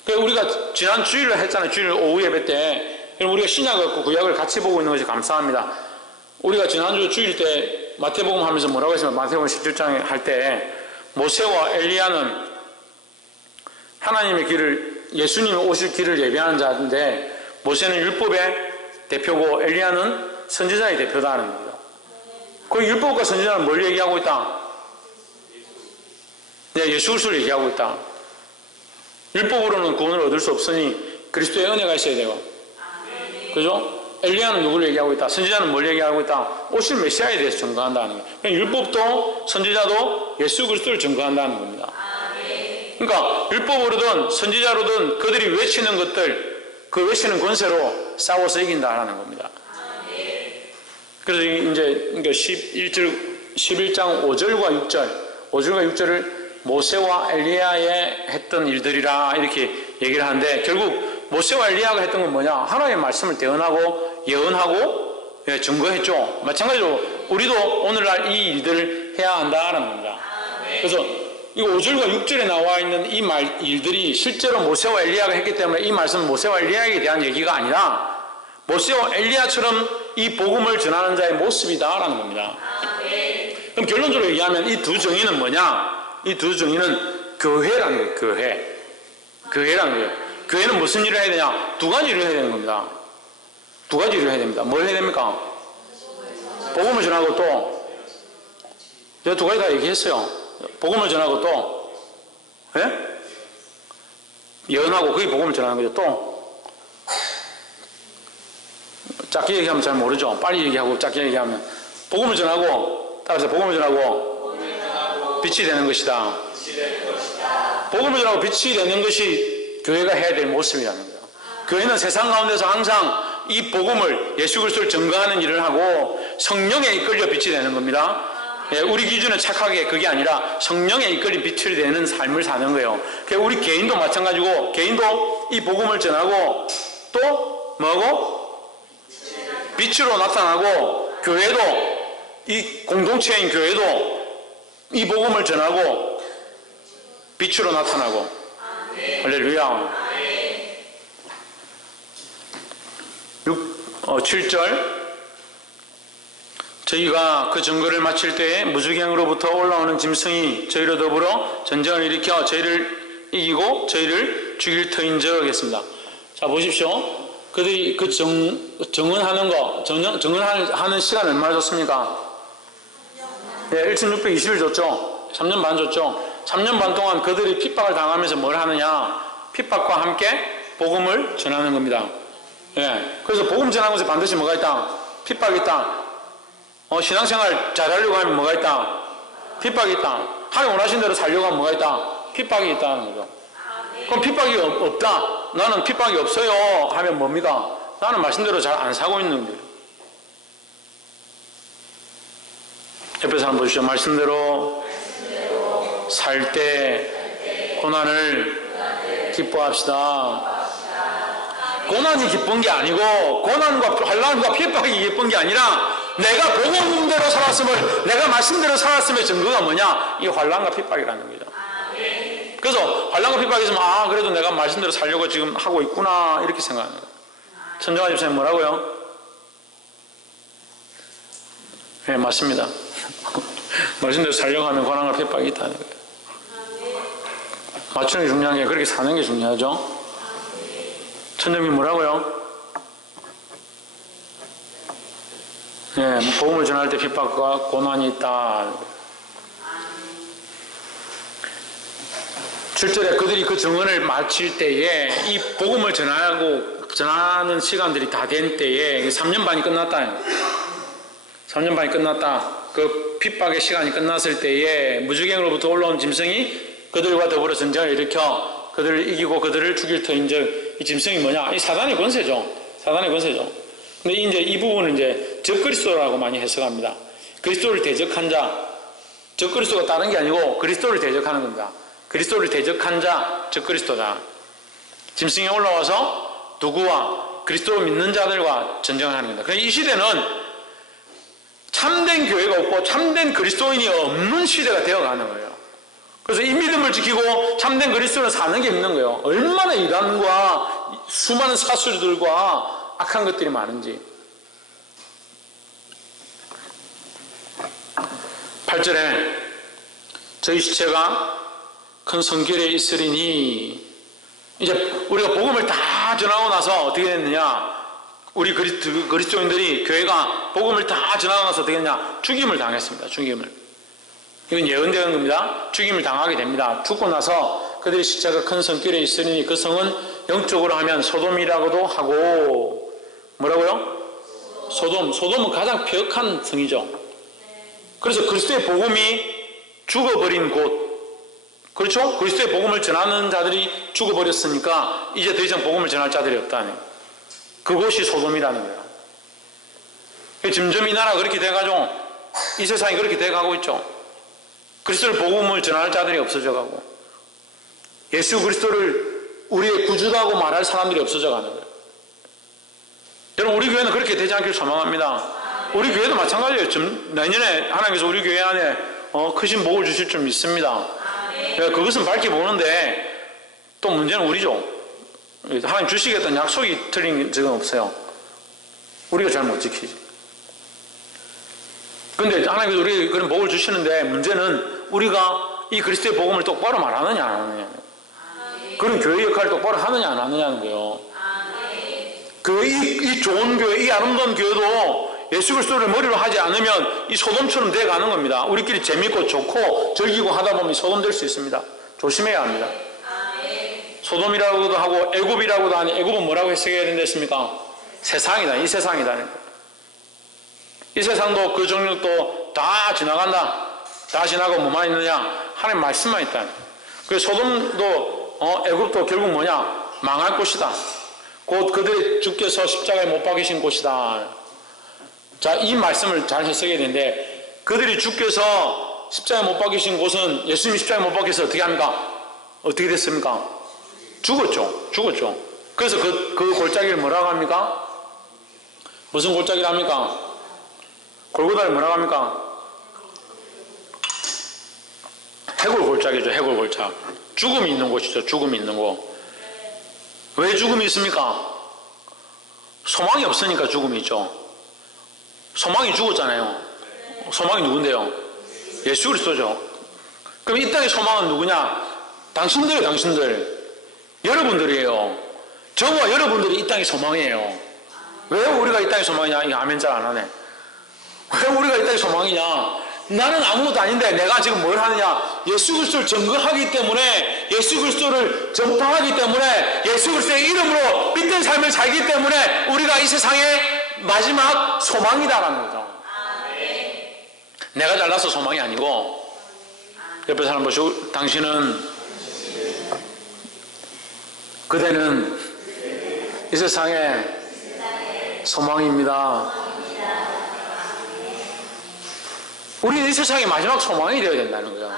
그러니까 우리가 지난 주일을 했잖아요. 주일 오후 예배 때. 우리가 신약과 구약을 같이 보고 있는 것이 감사합니다. 우리가 지난주 주일 때 마태복음 하면서 뭐라고 했습니까? 마태복음 17장에 할 때 모세와 엘리야는 하나님의 길을, 예수님이 오실 길을 예비하는 자인데 모세는 율법의 대표고 엘리야는 선지자의 대표다는 겁니다. 그 율법과 선지자는 뭘 얘기하고 있다? 네, 예수 그리스도를 얘기하고 있다. 율법으로는 구원을 얻을 수 없으니 그리스도의 은혜가 있어야 되고, 그죠? 엘리야는 누구를 얘기하고 있다? 선지자는 뭘 얘기하고 있다? 오실 메시아에 대해서 증거한다는 거예요. 그러니까 율법도 선지자도 예수 그리스도를 증거한다는 겁니다. 그러니까 율법으로든 선지자로든 그들이 외치는 것들, 그 외치는 권세로 싸워서 이긴다라는 겁니다. 그래서 이제 11장 5절과 6절을 모세와 엘리야에 했던 일들이라 이렇게 얘기를 하는데 결국 모세와 엘리야가 했던 건 뭐냐? 하나님의 말씀을 대언하고 예언하고 증거했죠. 마찬가지로 우리도 오늘날 이 일들을 해야 한다는 겁니다. 그래서 이 5절과 6절에 나와 있는 이 일들이 실제로 모세와 엘리야가 했기 때문에 이 말씀은 모세와 엘리야에 대한 얘기가 아니라 모세와 엘리야처럼 이 복음을 전하는 자의 모습이다라는 겁니다. 그럼 결론적으로 얘기하면 이 두 정의는 뭐냐? 이 두 정의는 교회라는 거예요. 교회라는 거예요. 교회는 무슨 일을 해야 되냐? 두 가지 일을 해야 되는 겁니다. 두 가지 일을 해야 됩니다. 뭘 해야 됩니까? 복음을 전하고 또 제가 두 가지 다 얘기했어요. 복음을 전하고 또 예언하고 그게 복음을 전하는 거죠. 또 짧게 얘기하면 잘 모르죠. 빨리 얘기하고 짧게 얘기하면 복음을 전하고 따라서 복음을 전하고 빛이 되는 것이다. 복음을 전하고 빛이 되는 것이 교회가 해야 될 모습이라는 거예요. 교회는 세상 가운데서 항상 이 복음을 예수 그리스도를 증거하는 일을 하고 성령에 이끌려 빛이 되는 겁니다. 우리 기준은 착하게 그게 아니라 성령에 이끌린 빛이 되는 삶을 사는 거예요. 우리 개인도 마찬가지고 개인도 이 복음을 전하고 또 뭐하고? 빛으로 나타나고 교회도 이 공동체인 교회도 이 복음을 전하고 빛으로 나타나고 할렐루야. 7절 저희가 그 증거를 마칠 때에 무주갱으로부터 올라오는 짐승이 저희로 더불어 전쟁을 일으켜 저희를 이기고 저희를 죽일 터인즉 했습니다. 자 보십시오. 그들이 그 정언하는 시간 얼마나 줬습니까? 1620일 줬죠. 3년 반 줬죠. 3년 반 동안 그들이 핍박을 당하면서 뭘 하느냐? 핍박과 함께 복음을 전하는 겁니다. 그래서 복음 전하는 것에 반드시 뭐가 있다? 핍박이 있다. 신앙생활 잘하려고 하면 뭐가 있다? 핍박이 있다. 하나님 원하신 대로 살려고 하면 뭐가 있다? 핍박이 있다는 거죠. 그럼 핍박이 없다. 나는 핍박이 없어요. 하면 뭡니까? 나는 말씀대로 잘 안 사고 있는 거예요. 옆에 사람 보시죠. 말씀대로 살 때 고난을 기뻐합시다. 고난이 기쁜 게 아니고 고난과 환난과 핍박이 기쁜 게 아니라 내가 복음대로 살았음을 내가 말씀대로 살았음의 증거가 뭐냐? 이 환난과 핍박이라는 거죠. 그래서 환난과 핍박이 있으면 그래도 내가 말씀대로 살려고 지금 하고 있구나 이렇게 생각하는 거예요. 천정아 집사님 뭐라고요? 네 맞습니다. 말씀대로 살려고 하면 고난과 핍박이 있다는 거예요. 맞추는 게 중요한 게 그렇게 사는 게 중요하죠. 천정이 뭐라고요? 복음을 전할 때 핍박과 고난이 있다. 7절에 그들이 그 증언을 마칠 때에 이 복음을 전하는 시간들이 다 된 때에 3년 반이 끝났다. 3년 반이 끝났다. 그 핍박의 시간이 끝났을 때에 무주갱으로부터 올라온 짐승이 그들과 더불어 전쟁을 일으켜 그들을 이기고 그들을 죽일 터인즉 이 짐승이 뭐냐? 이 사단의 권세죠. 사단의 권세죠. 근데 이제 이 부분은 이제 적그리스도라고 많이 해석합니다. 그리스도를 대적한 자, 적그리스도가 다른 게 아니고 그리스도를 대적하는 겁니다. 그리스도를 대적한 자, 적그리스도다. 짐승이 올라와서 누구와 그리스도를 믿는 자들과 전쟁을 하는 겁니다. 그래서 이 시대는 참된 교회가 없고 참된 그리스도인이 없는 시대가 되어가는 거예요. 그래서 이 믿음을 지키고 참된 그리스도를 사는 게 있는 거예요. 얼마나 이단과 수많은 사수들과 악한 것들이 많은지. 8절에 저희 시체가 큰 성길에 있으리니 이제 우리가 복음을 다 전하고 나서 어떻게 됐느냐? 우리 그리스도인들이 교회가 복음을 다 전하고 나서 어떻게 됐냐? 죽임을 당했습니다. 죽임을. 이건 예언되는 겁니다. 죽임을 당하게 됩니다. 죽고 나서 그들의 시체가 큰 성길에 있으니 그 성은 영적으로 하면 소돔이라고도 하고 뭐라고요? 소돔은 가장 폐역한 성이죠. 그래서 그리스도의 복음이 죽어버린 곳 그렇죠? 그리스도의 복음을 전하는 자들이 죽어버렸으니까 이제 더 이상 복음을 전할 자들이 없다는 그곳이 소돔이라는 거예요. 점점 이 나라가 그렇게 돼가지고 이 세상이 그렇게 돼가고 있죠. 그리스도의 복음을 전할 자들이 없어져가고 예수 그리스도를 우리의 구주다고 말할 사람들이 없어져 가는 거예요. 여러분, 우리 교회는 그렇게 되지 않기를 소망합니다. 우리 교회도 마찬가지예요. 좀 내년에 하나님께서 우리 교회 안에 크신 복을 주실 줄 믿습니다. 그것은 밝게 보는데 또 문제는 우리죠. 하나님 주시겠다는 약속이 틀린 적은 없어요. 우리가 잘 못 지키지. 근데 하나님께서 우리에게 그런 복을 주시는데 문제는 우리가 이 그리스도의 복음을 똑바로 말하느냐 안 하느냐, 그런 교회 역할을 똑바로 하느냐 안 하느냐는 거예요. 이 좋은 교회, 이 아름다운 교회도 예수 그리스도를 머리로 하지 않으면 이 소돔처럼 돼가는 겁니다. 우리끼리 재밌고 좋고 즐기고 하다 보면 소돔 될 수 있습니다. 조심해야 합니다. 소돔이라고도 하고 애굽이라고도 하니, 애굽은 뭐라고 해석해야 된다 했습니까? 세상이다, 이 세상이다. 이 세상도 그 정력도 다 지나간다. 다 지나고 뭐만 있느냐? 하나님 말씀만 있다. 그래서 소돔도 애굽도 결국 뭐냐? 망할 곳이다. 곧 그들의 주께서 십자가에 못 박이신 곳이다. 자, 이 말씀을 잘 해석해야 되는데, 그들이 주께서 십자가에 못 박이신 곳은 예수님이 십자가에 못 박혀서 어떻게 합니까? 어떻게 됐습니까? 죽었죠. 그래서 그 골짜기를 뭐라고 합니까? 무슨 골짜기를 합니까? 골고다를 뭐라고 합니까? 해골 골짜기죠. 해골 골짜. 죽음이 있는 곳이죠. 죽음이 있는 곳. 왜 죽음이 있습니까? 소망이 없으니까 죽음이 있죠. 소망이 죽었잖아요. 소망이 누군데요? 예수 그리스도죠. 그럼 이 땅의 소망은 누구냐? 당신들이에요. 당신들. 여러분들이에요. 저와 여러분들이 이 땅의 소망이에요. 왜 우리가 이 땅의 소망이냐? 이거 아멘 잘 안 하네. 왜 우리가 이 땅의 소망이냐? 나는 아무것도 아닌데 내가 지금 뭘 하느냐? 예수 그리스도를 증거하기 때문에, 예수 그리스도를 전파하기 때문에, 예수 그리스도의 이름으로 믿는 삶을 살기 때문에 우리가 이 세상의 마지막 소망이다라는 거죠. 내가 잘나서 소망이 아니고, 옆에 사람 보시고, 그대는 이 세상의 소망입니다. 우리는 이 세상의 마지막 소망이 되어야 된다는 거예요.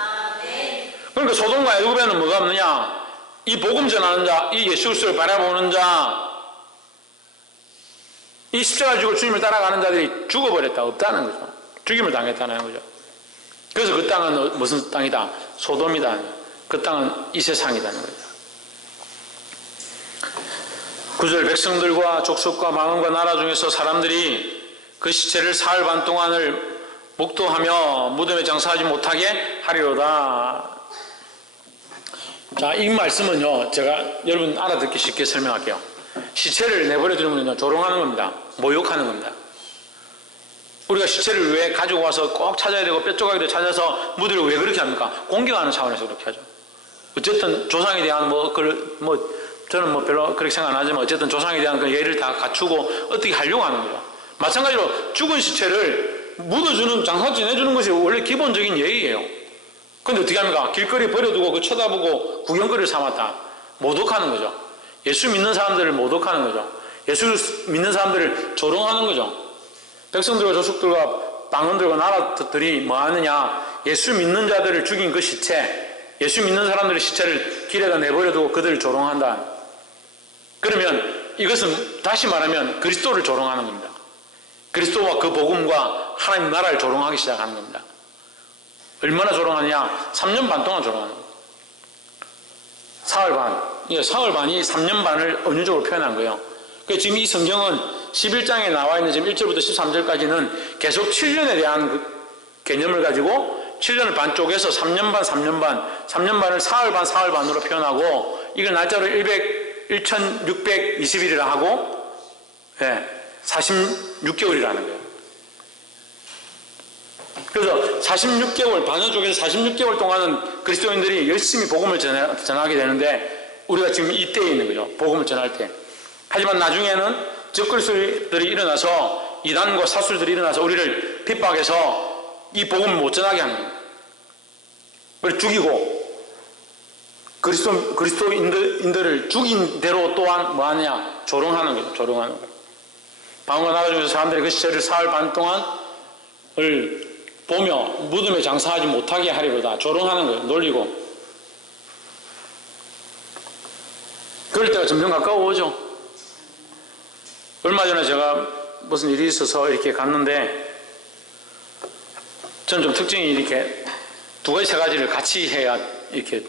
그러니까 소돔과 애굽에는 뭐가 없느냐? 이 복음 전하는 자, 이 예수 그리스도를 바라보는 자, 이 십자가 지고 주님을 따라가는 자들이 죽어버렸다, 없다는 거죠. 죽임을 당했다는 거죠. 그래서 그 땅은 무슨 땅이다? 소돔이다. 그 땅은 이 세상이라는 거죠. 9절, 백성들과 족속과 망원과 나라 중에서 사람들이 그 시체를 사흘 반 동안을 목도하며 무덤에 장사하지 못하게 하리로다. 자, 이 말씀은요, 제가 여러분 알아듣기 쉽게 설명할게요. 시체를 내버려 두면요, 조롱하는 겁니다. 모욕하는 겁니다. 우리가 시체를 왜 가지고 와서 꼭 찾아야 되고 뼈조각도 찾아서 무덤을 왜 그렇게 합니까? 공경하는 차원에서 그렇게 하죠. 어쨌든 조상에 대한 저는 별로 그렇게 생각 안 하지만 어쨌든 조상에 대한 그 예를 다 갖추고 어떻게 하려고 하는 거죠. 마찬가지로 죽은 시체를 묻어주는, 장사 지내주는 것이 원래 기본적인 예의예요. 근데 어떻게 합니까? 길거리 버려두고 쳐다보고 구경거리를 삼았다. 모독하는 거죠. 예수 믿는 사람들을 모독하는 거죠. 예수 믿는 사람들을 조롱하는 거죠. 백성들과 족속들과 방언들과 나라들이 뭐 하느냐? 예수 믿는 자들을 죽인 그 시체, 예수 믿는 사람들의 시체를 길에다 내버려두고 그들을 조롱한다. 그러면 이것은 다시 말하면 그리스도를 조롱하는 겁니다. 그리스도와 그 복음과 하나님 나라를 조롱하기 시작하는 겁니다. 얼마나 조롱하느냐? 3년 반 동안 조롱하는 겁니다. 사흘 반. 사흘 반이 3년 반을 은유적으로 표현한 거예요. 그러니까 지금 이 성경은 11장에 나와 있는 지금 1절부터 13절까지는 계속 7년에 대한 그 개념을 가지고 7년을 반 쪼개서 3년 반, 3년 반, 3년 반을 사흘 반, 사흘 반으로 표현하고, 이걸 날짜로 1620일이라 하고, 46개월이라는 거예요. 그래서 46개월, 반을 쪼개서 46개월 동안은 그리스도인들이 열심히 복음을 전하게 되는데, 우리가 지금 이때에 있는 거죠. 복음을 전할 때. 하지만 나중에는 적그리스도들이 일어나서, 이단과 사술들이 일어나서 우리를 핍박해서 이 복음을 못 전하게 하는 거예요. 그걸 죽이고, 그리스도인들을 죽인 대로 또한 뭐 하느냐? 조롱하는 거죠. 조롱하는 거예요. 방언과 나라 중에서 사람들이 그 시체를 사흘 반 동안을 보며 무덤에 장사하지 못하게 하리로다. 조롱하는 거예요. 놀리고. 그럴 때가 점점 가까워오죠. 얼마 전에 제가 무슨 일이 있어서 이렇게 갔는데, 저는 좀 특징이 이렇게 두 가지 세 가지를 같이 해야 이렇게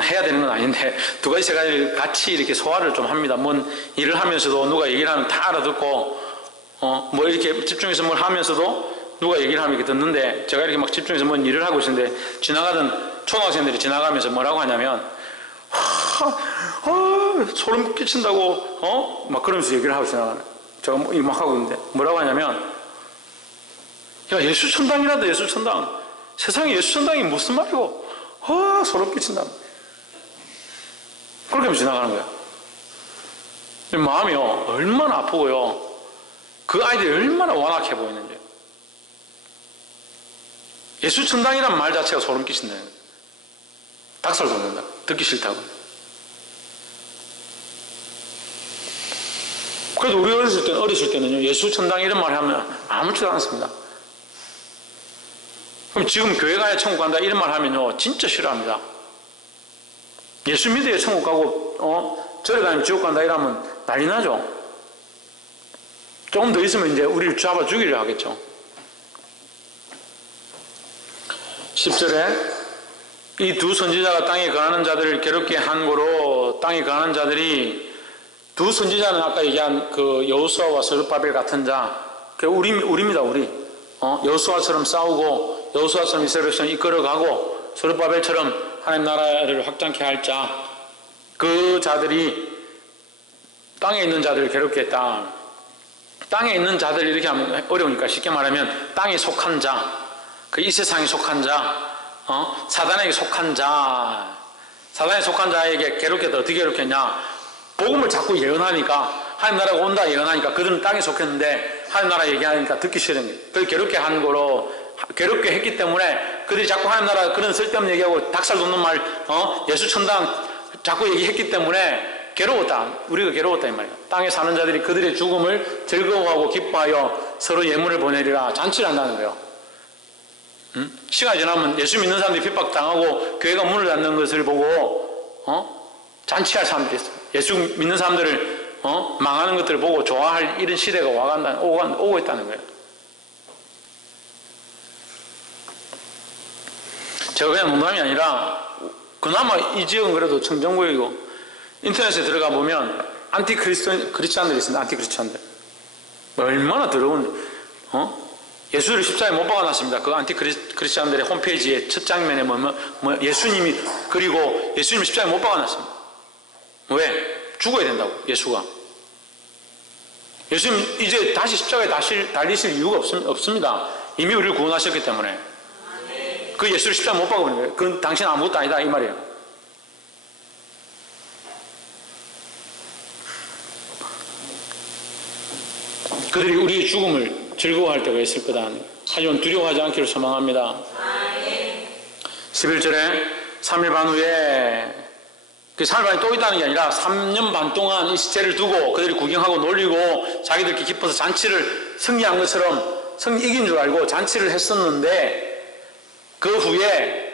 해야 되는 건 아닌데, 두 가지 세 가지를 같이 이렇게 소화를 좀 합니다. 뭔 일을 하면서도 누가 얘기를 하면 다 알아듣고, 뭐 이렇게 집중해서 뭘 하면서도 누가 얘기를 하면 이렇게 듣는데, 제가 이렇게 막 집중해서 뭔 일을 하고 있는데, 지나가던 초등학생들이 지나가면서 뭐라고 하냐면, 소름 끼친다고, 막 그러면서 얘기를 하고 지나가는. 제가 막 하고 있는데, 뭐라고 하냐면, 야, 예수천당이란다, 예수천당. 세상에 예수천당이 무슨 말이고, 소름 끼친다. 그렇게 하면 지나가는 거야. 마음이요, 얼마나 아프고요. 그 아이들이 얼마나 완악해 보이는지. 예수천당이란 말 자체가 소름 끼친다. 닭살 돋는다. 듣기 싫다고. 그래도 우리 어렸을 때는요, 예수천당 이런 말 하면 아무렇지도 않습니다. 그럼 지금 교회 가야 천국 간다 이런 말 하면요, 진짜 싫어합니다. 예수 믿어야 천국 가고, 절에 가면 지옥 간다 이러면 난리 나죠. 조금 더 있으면 이제 우리를 잡아 죽이려 하겠죠. 10절에 이 두 선지자가 땅에 거하는 자들을 괴롭게 한 거로, 땅에 거하는 자들이, 두 선지자는 아까 얘기한 그 여호수아와 스룹바벨 같은 자, 그 우리입니다, 우리. 여호수아처럼 싸우고, 여호수아처럼 이스라엘 백성을 이끌어가고, 스룹바벨처럼 하나님 나라를 확장케 할 자, 그 자들이 땅에 있는 자들을 괴롭게 했다. 땅에 있는 자들 이렇게 하면 어려우니까 쉽게 말하면 땅에 속한 자, 그 이 세상에 속한 자, 사단에게 속한 자, 사단에 속한 자에게 괴롭겠다. 어떻게 괴롭겠냐? 복음을 자꾸 예언하니까, 하나님 나라가 온다 예언하니까 그들은 땅에 속했는데 하나님 나라 얘기하니까 듣기 싫은 거예요. 그걸 괴롭게 한 거로, 괴롭게 했기 때문에 그들이 자꾸 하나님 나라 그런 쓸데없는 얘기하고 닭살 돋는 말, 예수천당 자꾸 얘기했기 때문에 괴로웠다. 우리가 괴로웠다 이 말이에요. 땅에 사는 자들이 그들의 죽음을 즐거워하고 기뻐하여 서로 예물을 보내리라. 잔치를 한다는 거예요. 시간이 지나면 예수 믿는 사람들이 핍박당하고 교회가 문을 닫는 것을 보고 잔치할 사람들이 있어요. 예수 믿는 사람들을 망하는 것들을 보고 좋아할 이런 시대가 오고 있다는 거예요. 제가 그냥 농담이 아니라, 그나마 이 지역은 그래도 청정구역이고, 인터넷에 들어가 보면 안티 크리스찬들이 있습니다. 안티 크리스찬들. 얼마나 더러운데, 예수를 십자가에 못 박아놨습니다. 그 안티 크리스찬들의 홈페이지에 첫 장면에 예수님이, 그리고 예수님 십자가에 못 박아놨습니다. 왜? 죽어야 된다고, 예수가. 예수님 이제 다시 십자가에 달리실 이유가 없습니다. 이미 우리를 구원하셨기 때문에. 그 예수를 십자가에 못 박아버린 거예요. 그건 당신 아무것도 아니다 이 말이에요. 그들이 우리의 죽음을 즐거워할 때가 있을 거다. 하지만 두려워하지 않기를 소망합니다. 11절에 3일 반 후에, 그 3일 반이 또 있다는 게 아니라 3년 반 동안 이 시체를 두고 그들이 구경하고 놀리고 자기들끼리 기뻐서 잔치를 승리한 것처럼 이긴 줄 알고 잔치를 했었는데, 그 후에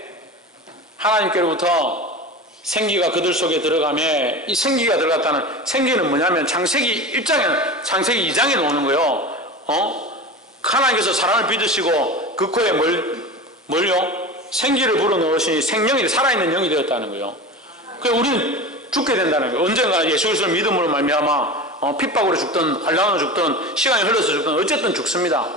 하나님께로부터 생기가 그들 속에 들어가며, 이 생기가 들어갔다는, 생기는 뭐냐면 창세기 2장에 나오는 거예요. 하나님께서 사람을 빚으시고 그 코에 뭘요? 생기를 불어넣으시니 생명이 살아있는 영이 되었다는 거예요. 그래서 우리는 죽게 된다는 거예요. 언젠가 예수 그리스도를 믿음으로 말미암아 핍박으로 죽든 환난으로 죽든 시간이 흘러서 죽든 어쨌든 죽습니다.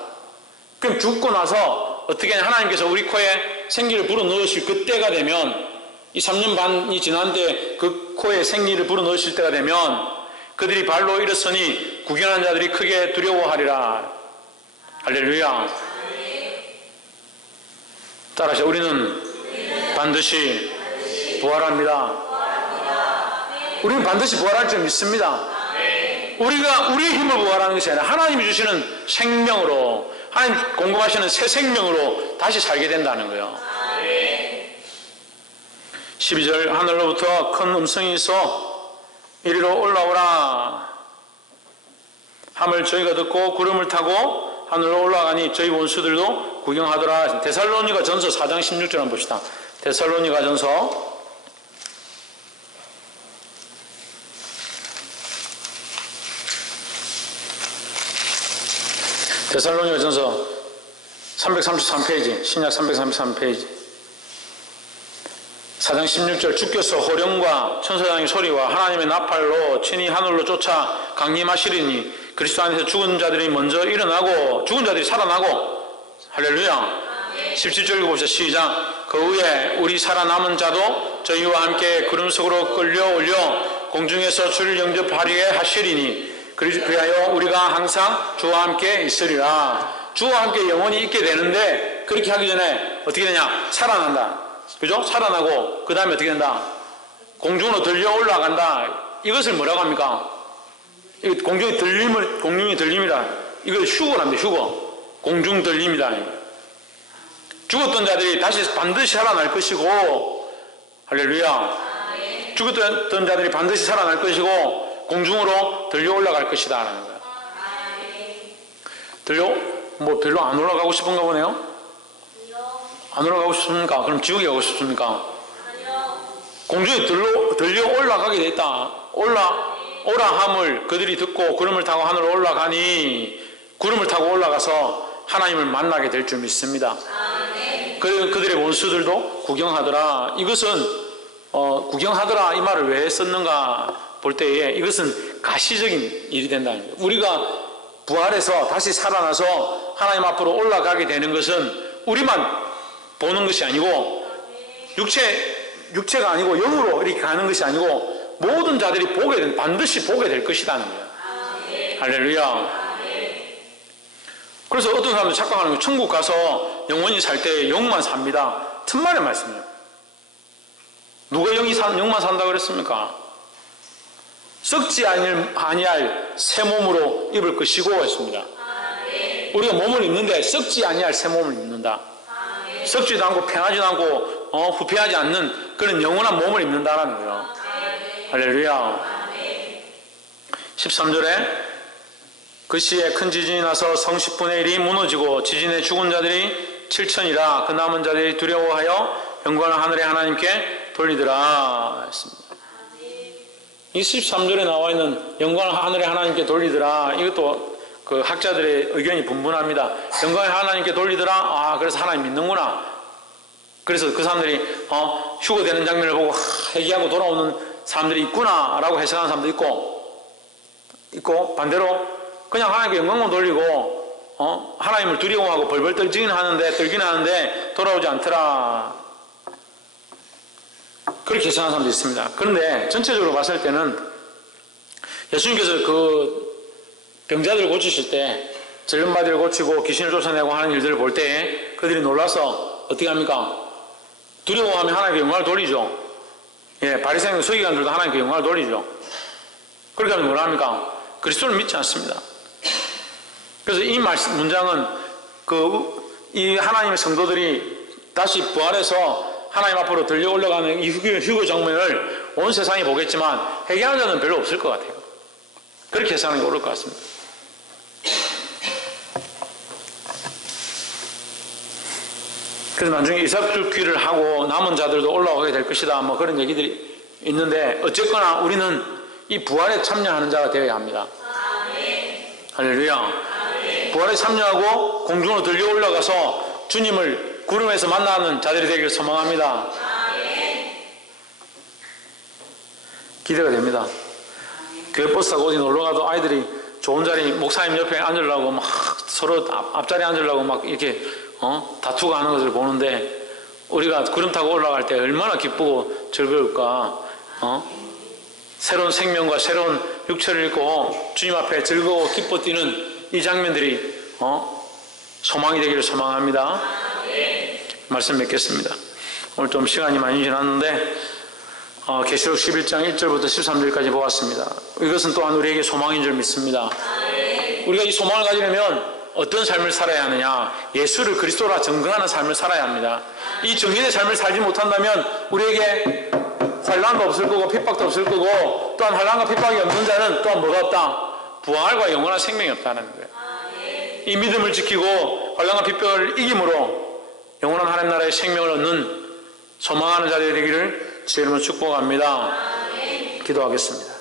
그럼 죽고 나서 어떻게 하냐, 하나님께서 우리 코에 생기를 불어넣으실 그때가 되면, 이 3년 반이 지난 데 그 코에 생기를 불어넣으실 때가 되면 그들이 발로 일어서니 구경하는 자들이 크게 두려워하리라. 할렐루야. 따라서 우리는 반드시 부활합니다. 우리는 반드시 부활할 줄 믿습니다. 우리가 우리의 힘을 부활하는 것이 아니라 하나님이 주시는 생명으로, 하나님 공급하시는 새 생명으로 다시 살게 된다는 거예요. 12절, 하늘로부터 큰 음성이 있어 이리로 올라오라 함을 저희가 듣고 구름을 타고 하늘로 올라가니 저희 원수들도 구경하더라. 데살로니가 전서 4장 16절 한번 봅시다. 데살로니가 전서 데살로니가전서 333페이지, 신약 333페이지. 4장 16절, 주께서 호령과 천사장의 소리와 하나님의 나팔로 친히 하늘로 쫓아 강림하시리니 그리스도 안에서 죽은 자들이 먼저 일어나고 죽은 자들이 살아나고. 할렐루야. 17절 읽어봅시다. 시작. 그 후에 우리 살아남은 자도 저희와 함께 구름 속으로 끌려 올려 공중에서 주를 영접하리에 하시리니 그리하여 우리가 항상 주와 함께 있으리라. 주와 함께 영원히 있게 되는데, 그렇게 하기 전에 어떻게 되냐? 살아난다. 그죠? 살아나고 그 다음에 어떻게 된다? 공중으로 들려 올라간다. 이것을 뭐라고 합니까? 공중이 들림이라. 이걸 휴거랍니다. 휴거. 공중 들림이다. 죽었던 자들이 다시 반드시 살아날 것이고, 할렐루야. 죽었던 자들이 반드시 살아날 것이고 공중으로 들려 올라갈 것이다 라는 거예요. 별로 안 올라가고 싶은가 보네요. 안 올라가고 싶습니까? 그럼 지옥에 가고 싶습니까? 공중에 들려 올라가게 돼 있다. 오라 함을 그들이 듣고 구름을 타고 하늘로 올라가니 구름을 타고 올라가서 하나님을 만나게 될 줄 믿습니다. 그리고 그들의 원수들도 구경하더라. 이것은 구경하더라 이 말을 왜 썼는가 볼 때에 이것은 가시적인 일이 된다는 거예요. 우리가 부활해서 다시 살아나서 하나님 앞으로 올라가게 되는 것은 우리만 보는 것이 아니고 육체가 아니고 영으로 이렇게 가는 것이 아니고 모든 자들이 반드시 보게 될 것이라는 거예요. 할렐루야. 그래서 어떤 사람들 착각하는 거예요. 천국 가서 영원히 살 때 영만 삽니다. 천만의 말씀이에요. 누가 영만 산다고 그랬습니까? 썩지 아니할 새 몸으로 입을 것이고 했습니다. 우리가 몸을 입는데 썩지 아니할 새 몸을 입는다. 썩지도 않고 패하지도 않고 후패하지 않는 그런 영원한 몸을 입는다라는 거예요. 할렐루야. 13절에 그 시에 큰 지진이 나서 성 10분의 1이 무너지고 지진에 죽은 자들이 7천이라 그 남은 자들이 두려워하여 영광을 하늘의 하나님께 돌리더라 했습니다. 이 13절에 나와 있는 영광을 하늘의 하나님께 돌리더라, 이것도 그 학자들의 의견이 분분합니다. 영광을 하나님께 돌리더라, 그래서 하나님 믿는구나. 그래서 그 사람들이 휴거되는 장면을 보고 회개하고 돌아오는 사람들이 있구나 라고 해석하는 사람도 있고 반대로 그냥 하나님께 영광만 돌리고 하나님을 두려워하고 벌벌 떨긴 하는데 돌아오지 않더라, 그렇게 해석하는 사람도 있습니다. 그런데 전체적으로 봤을 때는 예수님께서 그 병자들을 고치실 때 전염바디를 고치고 귀신을 쫓아내고 하는 일들을 볼 때 그들이 놀라서 어떻게 합니까? 두려워하면 하나님께 영광을 돌리죠. 바리새인 서기관들도 하나님께 영광을 돌리죠. 그렇게 하면 뭐라 합니까? 그리스도를 믿지 않습니다. 그래서 이 문장은 이 하나님의 성도들이 다시 부활해서 하나님 앞으로 들려 올라가는 이 휴거 장면을 온 세상이 보겠지만 회개하는 자는 별로 없을 것 같아요. 그렇게 해석하는 게 옳을 것 같습니다. 그래서 나중에 이삭죽기를 하고 남은 자들도 올라오게 될 것이다, 그런 얘기들이 있는데 어쨌거나 우리는 이 부활에 참여하는 자가 되어야 합니다. 할렐루야. 부활에 참여하고 공중으로 들려 올라가서 주님을 구름에서 만나는 자들이 되기를 소망합니다. 기대가 됩니다. 교회 버스 타고 어디 놀러가도 아이들이 좋은 자리 목사님 옆에 앉으려고 막 서로 앞자리에 앉으려고 막 이렇게 다투고 하는 것을 보는데 우리가 구름 타고 올라갈 때 얼마나 기쁘고 즐거울까. 새로운 생명과 새로운 육체를 입고 주님 앞에 즐거워 기뻐 뛰는 이 장면들이 소망이 되기를 소망합니다. 말씀 맺겠습니다. 오늘 좀 시간이 많이 지났는데 계시록 11장 1절부터 13절까지 보았습니다. 이것은 또한 우리에게 소망인 줄 믿습니다. 우리가 이 소망을 가지려면 어떤 삶을 살아야 하느냐? 예수를 그리스도라 증거하는 삶을 살아야 합니다. 이 증인의 삶을 살지 못한다면 우리에게 환난도 없을 거고 핍박도 없을 거고, 또한 환난과 핍박이 없는 자는 또한 뭐가 없다? 부활과 영원한 생명이 없다는 거예요. 이 믿음을 지키고 환난과 핍박을 이김으로 영원한 하나님 나라의 생명을 얻는 소망하는 자들이 되기를 주의 이름으로 축복합니다. 기도하겠습니다.